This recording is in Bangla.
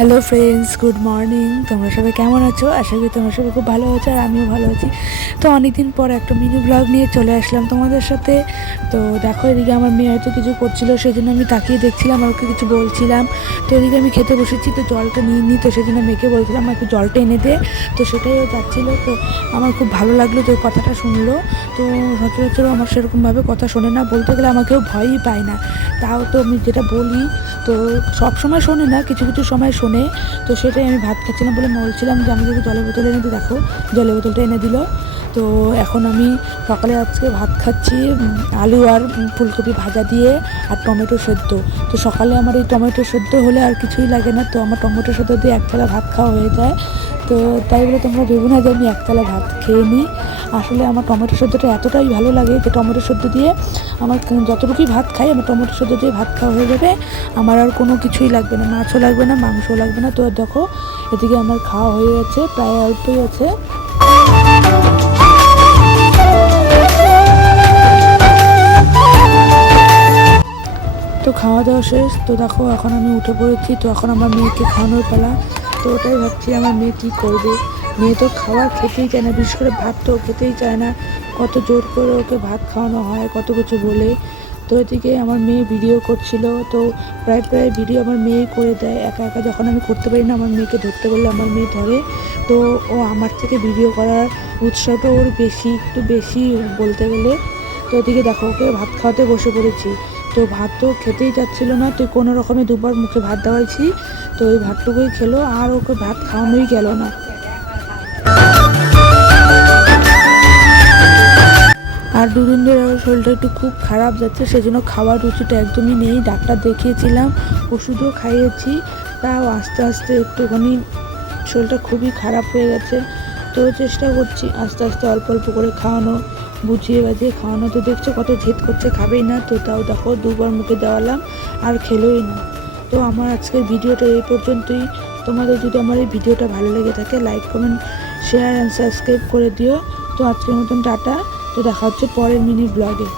Hello friends, good morning. তোমরা সবাই কেমন আছো? আশা করি তোমরা সবাই খুব ভালো আছো আর আমিও ভালো আছি। তো অনেকদিন পর একটা মিনি ব্লগ নিয়ে চলে আসলাম তোমাদের সাথে। তো দেখো, এদিকে আমার মেয়ে হয়তো কিছু করছিল, সেই জন্য আমি তাকিয়ে দেখছিলাম আর ওকে কিছু বলছিলাম। তো এদিকে আমি খেতে বসেছি, তো জলটা নিয়ে নিই, তো সেই জন্য মেয়েকে বলছিলাম একটু জলটা এনে দে। তো সেটাই ও যাচ্ছিলো। তো আমার খুব ভালো লাগলো যে কথাটা শুনলো। তো সচরাচর আমার সেরকমভাবে কথা শোনে না, বলতে গেলে আমাকেও ভয়ই পায় না। তাও তো আমি যেটা বলি, তো সব সময় শোনে না, কিছু কিছু সময় শোনে। তো সেটাই আমি ভাত খাচ্ছিলাম বলে বলছিলাম যে আমি যদি জলের বোতল এনে দিই। দেখো, জলের বোতলটা এনে দিল। তো এখন আমি সকালে আজকে ভাত খাচ্ছি আলু আর ফুলকপি ভাজা দিয়ে আর টমেটো সেদ্ধ। তো সকালে আমার এই টমেটো সেদ্ধ হলে আর কিছুই লাগে না, তো আমার টমেটো সেদ্ধ দিয়ে একতলা ভাত খাওয়া হয়ে যায়। তো তাই বলে তোমরা ভেবো না যে আমি একতলা ভাত খেয়ে নিই। আসলে আমার টমেটো সেদ্ধটা এতটাই ভালো লাগে যে টমেটো সেদ্ধ দিয়ে আমার যতটুকুই ভাত খাই, আমার টমেটো সেদ্ধ দিয়ে ভাত খাওয়া হয়ে যাবে। আমার আর কোনো কিছুই লাগবে না, মাছও লাগবে না, মাংসও লাগবে না। তো দেখো, এদিকে আমার খাওয়া হয়ে গেছে, প্রায় অল্পই আছে। তো খাওয়া দাওয়া শেষ। তো দেখো, এখন আমি উঠে পড়েছি। তো এখন আমার মেয়েকে খাওয়ানোর পালা। তো ওটাই ভাবছি আমার মেয়ে কী করবে। মেয়ে তো খাবার খেতেই চায় না, বিশেষ করে ভাত তো খেতেই চায় না। কত জোর করে ওকে ভাত খাওয়ানো হয়, কত কিছু বলে। তো এদিকে আমার মেয়ে ভিডিও করছিল। তো প্রায় প্রায় ভিডিও আমার মেয়েই করে দেয়। একা একা যখন আমি করতে পারি না, আমার মেয়েকে ধরতে বললে আমার মেয়ে ধরে। তো ও আমার থেকে ভিডিও করার উৎসাহটা ওর বেশি, একটু বেশি বলতে গেলে। তো এদিকে দেখো, ওকে ভাত খাওয়াতে বসে পড়েছি। তো ভাত তো খেতেই যাচ্ছিলো না, তো কোনো রকমে দুবার মুখে ভাত দেওয়াইছি। তো ওই ভাতটুকুই খেলো, আর ওকে ভাত খাওয়ানোই গেল না। আর দুদিন ধরে ওর শরীরটা একটু খুব খারাপ যাচ্ছে, সেজন্য খাওয়ার রুচিটা একদমই নেই। ডাক্তার দেখিয়েছিলাম, ওষুধও খাইয়েছি, তাও আস্তে আস্তে একটুখানি শরীরটা খুবই খারাপ হয়ে গেছে। তো চেষ্টা করছি আস্তে আস্তে অল্প অল্প করে খাওয়ানো, বুঝিয়ে বাজিয়ে খাওয়ানো। তো দেখছো কত জেদ করছে, খাবেই না। তো তাও দেখো, দুবার মুখে দেওয়ালাম আর খেলোই না। তো আমার আজকের ভিডিওটা এই পর্যন্তই। তোমাদের যদি আমার এই ভিডিওটা ভালো লেগে থাকে, like comment share and subscribe করে দিও। তো আজকের মতন টাটা। তো দেখা হচ্ছে পরের মিনি ব্লগে।